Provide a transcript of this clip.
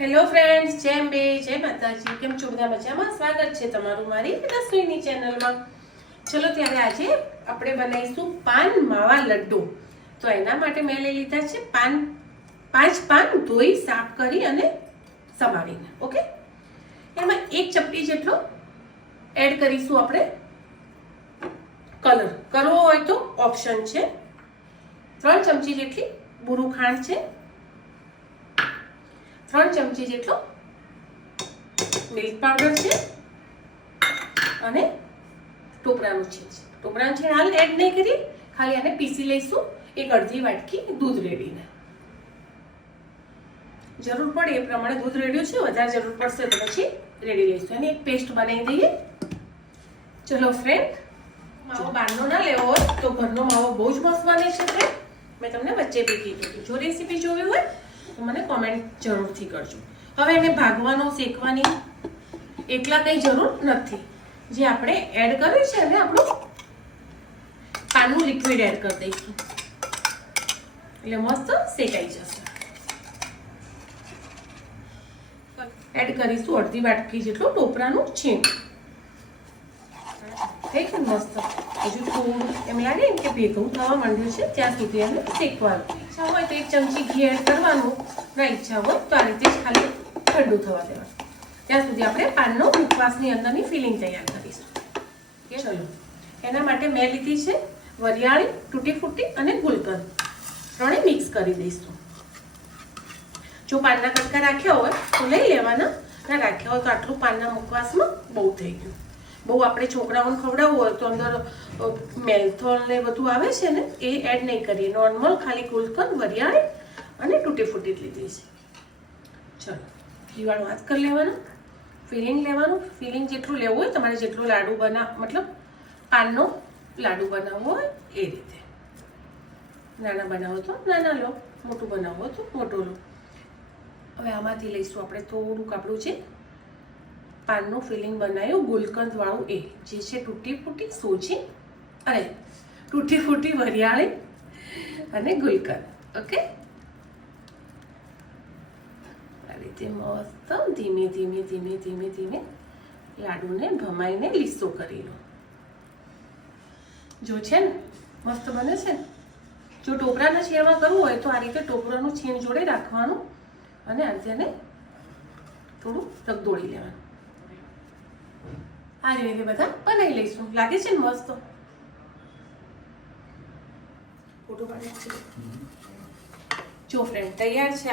Hello friends, જય અંબે, જય માતાજી. કેમ છો બધા? મજામાં? સ્વાગત છે તમારું મારી રસોઈની ચેનલમાં. ચલો ત્યારે આજે આપણે બનાવીશું પાન માવા લડ્ડુ. તો એના માટે મેં લઈ લીધા છે પાંચ પાન ધોઈ સાફ કરી અને સમારીને. ઓકે, એમાં 1 ચપટી જેટલો એડ કરીશું આપણે કલર. કરવો હોય તો ઓપ્શન છે. 3 ચમચી જેટલી બુરું ખાંડ છે. 3 ચમચી જેટલો મિલ્ક પાવડર છે અને ટોપરાનું છે. ટોપરાનું છે હાલ એડ નહીં કરી, ખાલી આને પીસી લઈશું. 1 અડધી વાટકી દૂધ રેડીને. જરૂર પડે એ પ્રમાણે દૂધ રેડ્યું છે, વધારે જરૂર પડશે તો પછી રેડી લઈશું. અને એક પેસ્ટ બનાવી દઈએ. ચલો ફ્રેન્ડ, માવો બહારનો ના લેવો હોય તો ઘરનો માવો બહુ જ મસ્ત બને છે. મેં તમને વચ્ચે બી કીધું. જો રેસીપી જોવી હોય તો મને કોમેન્ટ જરૂરથી કરજો. હવે એને ભાગવાનો, શેકવાની એટલા કંઈ જરૂર નથી. જે આપણે એડ કર્યું છે ને આપણું પાનનું લિક્વિડ એડ કરી દઈશું એટલે મસ્ત શેકાઈ જશે. એડ કરીશું અડધી વાટકી જેટલું ટોપરાનું છીણ. થઈ છે મસ્ત. હજુ થોડું એમ લાગે ને કે ભેગું થવા માંડ્યું છે ત્યાં સુધી એને શેકવાનું. ઈચ્છા હોય તો 1 ચમચી ઘી એડ કરવાનું, ના ઈચ્છા હોય તો આ રીતે જ ખાલી ઠંડુ થવા દેવાનું. ત્યાં સુધી આપણે પાનનો મુખવાસની અંદરની ફિલિંગ તૈયાર કરીશું. ચલો, એના માટે મેં લીધી છે વરિયાળી, તૂટી ફૂટી અને ગુલકંદ. ત્રણે મિક્સ કરી દઈશું. જો પાનના કટકા રાખ્યા હોય તો લઈ લેવાના, ના રાખ્યા હોય તો આટલું પાનના મુખવાસમાં બહુ થઈ ગયું. બહુ આપણે છોકરાઓને ખવડાવવું હોય તો અંદર મેલ્થોલ ને બધું આવે છે ને, એ એડ નહીં કરીએ. નોર્મલ ખાલી ગુલકંદ, વરિયાળી અને તૂટી ફૂટી જ લીધી છે. ચલો, ઘીવાળું હાથ કરી લેવાનું, ફિલિંગ લેવાનું. ફિલિંગ જેટલું લેવું હોય તમારે, જેટલું લાડુ મતલબ પાનનો લાડુ બનાવવો હોય એ રીતે. નાના બનાવો તો નાના લો, મોટું બનાવવો હોય તો મોટું લો. હવે આમાંથી લઈશું આપણે થોડુંક આપણું છે પાનનું ફિલિંગ બનાવ્યું ગુલકંદ વાળું, એ જે છે તૂટી ફૂટી સોજી અરે તૂટી ફૂટી વરિયાળી અને ગુલકંદ. ઓકે, આ રીતે મસ્ત ધીમે ધીમે ધીમે ધીમે ધીમે લાડુને ભમાઈને લીસો કરી લો. જો છે ને મસ્ત બને છે ને. જો ટોપરાના છીણમાં કરવું હોય તો આ રીતે ટોપરાનું છીણ જોડે રાખવાનું અને તેને થોડું રગદોળી લેવાનું. આ રીતે બધા બનાવી લઈશું. લાગે છે ને મસ્ત? ફોટો પાડી છે. જો ફ્રેન્ડ, તૈયાર છે.